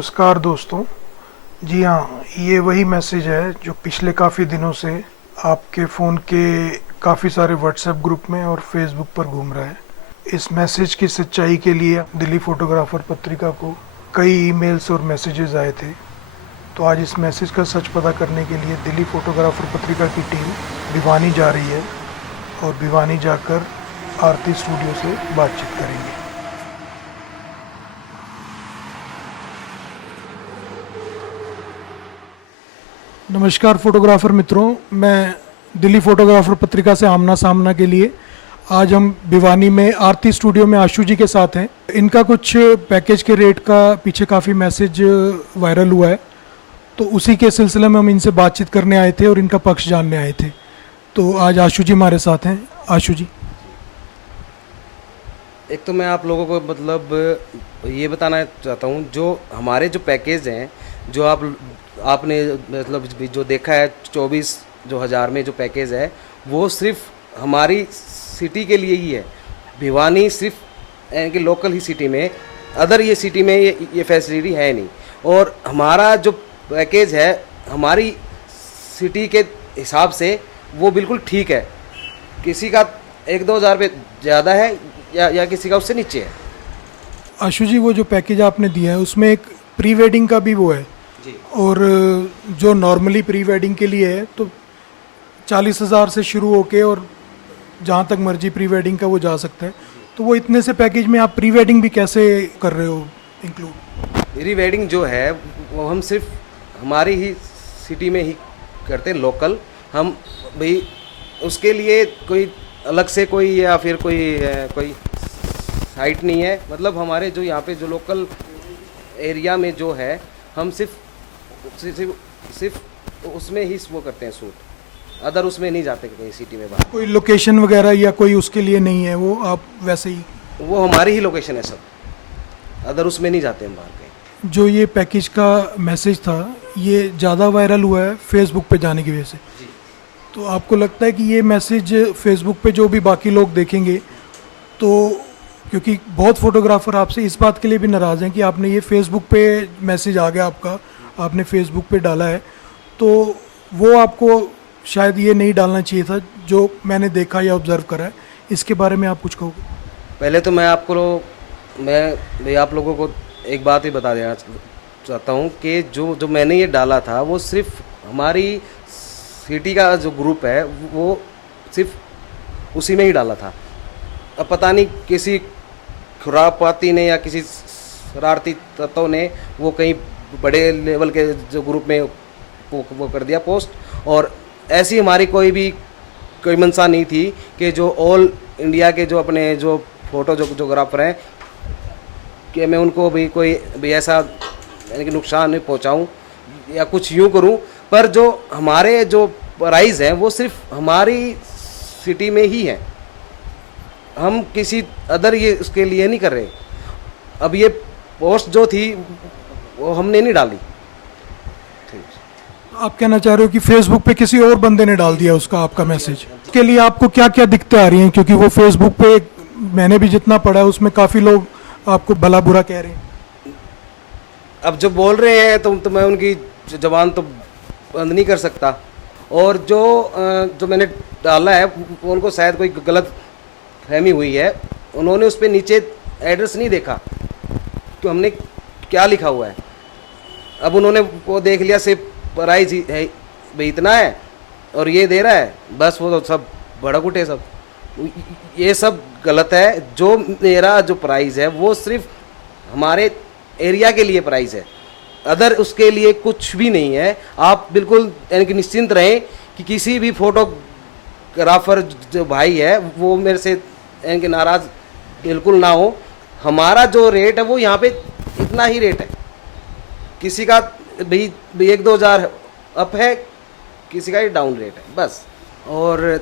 नमस्कार दोस्तों। जी हाँ, ये वही मैसेज है जो पिछले काफ़ी दिनों से आपके फ़ोन के काफ़ी सारे व्हाट्सएप ग्रुप में और फेसबुक पर घूम रहा है। इस मैसेज की सच्चाई के लिए दिल्ली फोटोग्राफर पत्रिका को कई ईमेल्स और मैसेजेस आए थे। तो आज इस मैसेज का सच पता करने के लिए दिल्ली फोटोग्राफर पत्रिका की टीम भिवानी जा रही है और भिवानी जाकर आरती स्टूडियो से बातचीत करेंगे। नमस्कार फोटोग्राफर मित्रों, मैं दिल्ली फोटोग्राफर पत्रिका से आमना सामना के लिए आज हम भिवानी में आरती स्टूडियो में आशु जी के साथ हैं। इनका कुछ पैकेज के रेट का पीछे काफ़ी मैसेज वायरल हुआ है, तो उसी के सिलसिले में हम इनसे बातचीत करने आए थे और इनका पक्ष जानने आए थे। तो आज आशु जी हमारे साथ हैं। आशु जी, एक तो मैं आप लोगों को ये बताना चाहता हूँ, जो हमारे जो पैकेज हैं, जो आपने जो देखा है 24,000 में जो पैकेज है, वो सिर्फ हमारी सिटी के लिए ही है। भिवानी सिर्फ यानी कि लोकल ही सिटी में, अदर ये सिटी में ये फैसिलिटी है नहीं। और हमारा जो पैकेज है हमारी सिटी के हिसाब से वो बिल्कुल ठीक है। किसी का 1-2 हज़ार रुपये ज़्यादा है या किसी का उससे नीचे है। आशु जी, वो जो पैकेज आपने दिया है उसमें एक प्री वेडिंग का भी वो है जी। और जो नॉर्मली प्री वेडिंग के लिए है तो 40,000 से शुरू होके और जहाँ तक मर्जी प्री वेडिंग का वो जा सकता है। तो वो इतने से पैकेज में आप प्री वेडिंग भी कैसे कर रहे हो इंक्लूड? प्री वेडिंग जो है वो हम सिर्फ हमारी ही सिटी में ही करते हैं, लोकल। हम भाई उसके लिए कोई अलग से कोई या फिर कोई साइट नहीं है। मतलब हमारे जो यहाँ पे जो लोकल एरिया में जो है, हम सिर्फ उसमें ही वो करते हैं शूट, अदर उसमें नहीं जाते कहीं सिटी में बाहर। कोई लोकेशन वगैरह या कोई उसके लिए नहीं है, वो आप वैसे ही? वो हमारी ही लोकेशन है सब, अदर उसमें नहीं जाते हम बाहर कहीं। जो ये पैकेज का मैसेज था ये ज़्यादा वायरल हुआ है फेसबुक पे जाने की वजह से। जी। तो आपको लगता है कि ये मैसेज फेसबुक पे जो भी बाकी लोग देखेंगे, तो क्योंकि बहुत फोटोग्राफर आपसे इस बात के लिए भी नाराज़ हैं कि आपने ये फेसबुक पे मैसेज आ गया आपका, आपने फेसबुक पे डाला है, तो वो आपको शायद ये नहीं डालना चाहिए था जो मैंने देखा या ऑब्ज़र्व करा है। इसके बारे में आप कुछ कहोगे? पहले तो मैं आप लोगों को एक बात ही बता देना चाहता हूँ कि जो मैंने ये डाला था वो सिर्फ हमारी सिटी का जो ग्रुप है वो सिर्फ उसी में ही डाला था। अब पता नहीं किसी खुरापाती ने या किसी शरारती तत्वों ने वो कहीं बड़े लेवल के जो ग्रुप में वो कर दिया पोस्ट। और ऐसी हमारी कोई मंशा नहीं थी कि जो ऑल इंडिया के जो अपने जो फोटोग्राफर हैं कि मैं उनको भी ऐसा यानी कि नुकसान नहीं पहुंचाऊं या कुछ यूं करूं। पर जो हमारे जो प्राइस हैं वो सिर्फ हमारी सिटी में ही है, हम किसी अदर ये उसके लिए नहीं कर रहे। अब ये पोस्ट जो थी वो हमने नहीं डाली। आप कहना चाह रहे हो कि फेसबुक पे किसी और बंदे ने डाल दिया उसका आपका मैसेज? इसके लिए आपको क्या क्या दिक्कतें आ रही हैं? क्योंकि वो फेसबुक पे मैंने भी जितना पढ़ा है उसमें काफ़ी लोग आपको भला बुरा कह रहे हैं। अब जो बोल रहे हैं तो मैं उनकी जबान तो बंद नहीं कर सकता। और जो मैंने डाला है वो उनको शायद कोई गलत फहमी हुई है। उन्होंने उस पर नीचे एड्रेस नहीं देखा तो हमने क्या लिखा हुआ है। अब उन्होंने वो देख लिया सिर्फ प्राइस है भाई इतना है और ये दे रहा है, बस वो तो सब भड़क उठे सब। ये सब गलत है। जो मेरा जो प्राइस है वो सिर्फ हमारे एरिया के लिए प्राइस है, अदर उसके लिए कुछ भी नहीं है। आप बिल्कुल यानी कि निश्चिंत रहें कि किसी भी फोटोग्राफर जो भाई है वो मेरे से यानी कि नाराज़ बिल्कुल ना हो। हमारा जो रेट है वो यहाँ पे इतना ही रेट है। किसी का भाई 1-2 हज़ार अप है, किसी का ही डाउन रेट है बस। और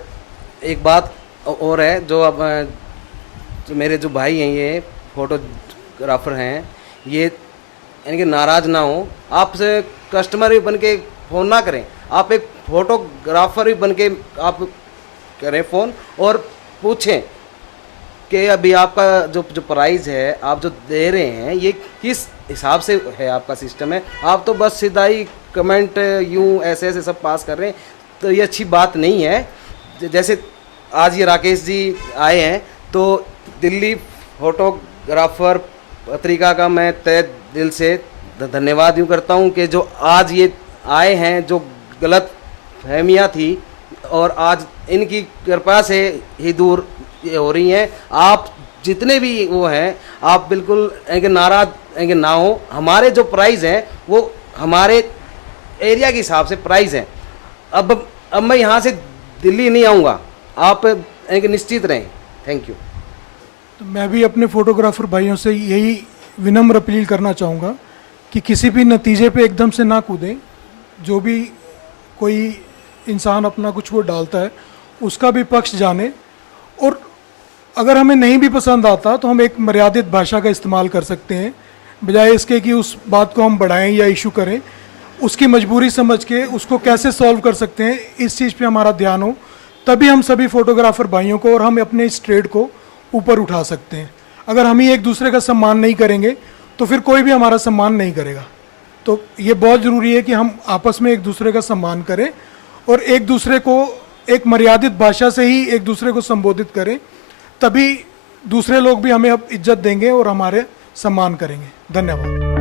एक बात और है, जो मेरे जो भाई हैं ये फोटोग्राफर हैं, ये यानी कि नाराज़ ना हो, आपसे कस्टमर भी बन के फ़ोन ना करें, आप एक फोटोग्राफर भी बन के आप करें फ़ोन और पूछें कि अभी आपका जो प्राइस है आप जो दे रहे हैं ये किस हिसाब से है आपका सिस्टम है। आप तो बस सीधा ही कमेंट यूं ऐसे ऐसे सब पास कर रहे हैं, तो ये अच्छी बात नहीं है। जैसे आज ये राकेश जी आए हैं, तो दिल्ली फोटोग्राफर पत्रिका का मैं तहे दिल से धन्यवाद यूँ करता हूँ कि जो आज ये आए हैं, जो गलत फहमियाँ थी और आज इनकी कृपा से ही दूर ये हो रही हैं। आप जितने भी वो हैं, आप बिल्कुल नाराज ना हो। हमारे जो प्राइस हैं वो हमारे एरिया के हिसाब से प्राइस हैं। अब मैं यहाँ से दिल्ली नहीं आऊँगा, आप निश्चित रहें। Thank you. तो मैं भी अपने फोटोग्राफर भाइयों से यही विनम्र अपील करना चाहूँगा कि किसी भी नतीजे पे एकदम से ना कूदें। जो भी कोई इंसान अपना कुछ वो डालता है उसका भी पक्ष जाने, और अगर हमें नहीं भी पसंद आता तो हम एक मर्यादित भाषा का इस्तेमाल कर सकते हैं, बजाय इसके कि उस बात को हम बढ़ाएं या इशू करें। उसकी मजबूरी समझ के उसको कैसे सॉल्व कर सकते हैं, इस चीज़ पे हमारा ध्यान हो, तभी हम सभी फोटोग्राफर भाइयों को और हम अपने इस ट्रेड को ऊपर उठा सकते हैं। अगर हम ही एक दूसरे का सम्मान नहीं करेंगे तो फिर कोई भी हमारा सम्मान नहीं करेगा। तो ये बहुत ज़रूरी है कि हम आपस में एक दूसरे का सम्मान करें और एक दूसरे को एक मर्यादित भाषा से ही एक दूसरे को संबोधित करें, तभी दूसरे लोग भी हमें अब इज्जत देंगे और हमारे सम्मान करेंगे। धन्यवाद।